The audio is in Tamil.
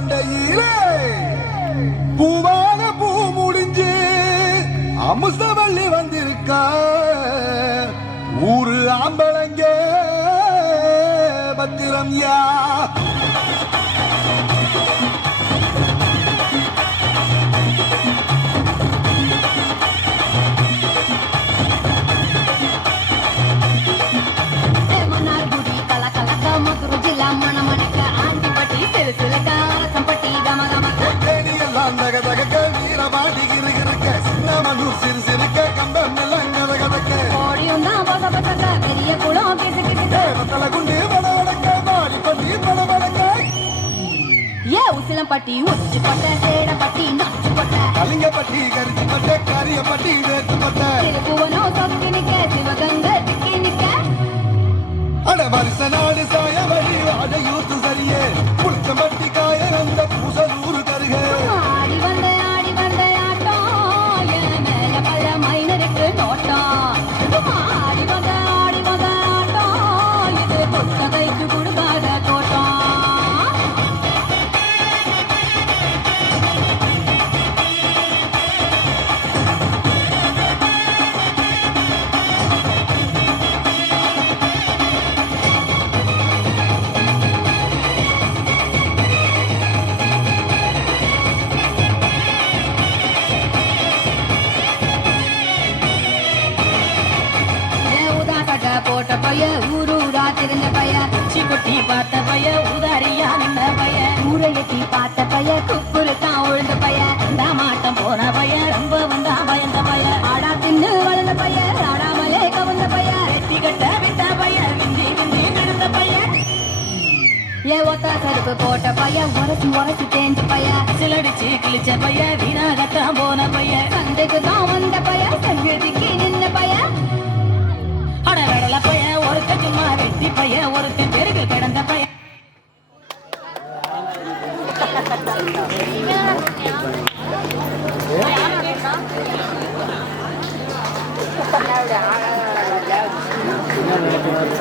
மண்டையிலே. பூவான பூ முடிஞ்சு அமுசவள்ளி வந்திருக்கா. ஊரு ஆம்பளங்க பத்திரம் யா? கிசு தலை குண்டு பட வடக்க பாடி பண்ணி பட வடக்க ஏ உசிலம்பட்டி உச்சி கொட்ட சேடப்பட்டி நச்சு கொட்ட கலிங்கப்பட்டி கரிச்சி பட்ட கரியப்பட்டி வேத்து பட்ட திருப்புவனோ சொக்கி நிக்க சிவகங்கை பய ஊரு ஊரா திரிந்த பைய சிக்குட்டி பார்த்த பய உதாரியா நின்ற பய ஊரையட்டி பார்த்த பய குப்புரு தான் உழுந்த பய இந்த மாட்டம் போன பய ரொம்ப வந்தா பயந்த பய ஆடா தின்னு வளர்ந்த பய ஆடாமலே கவுந்த பய வெட்டி கட்ட விட்ட பய விந்தி விந்தி நடந்த பய. ஏ ஒத்த கருப்பு போட்ட பய உரசி உரசி தேஞ்ச பய சிலடிச்சு கிழிச்ச பய வீணாகத்தான் போன பய சந்தைக்கு தான் பைய ஒருத்தன் தெருக்கு கிடந்த பைய Thank.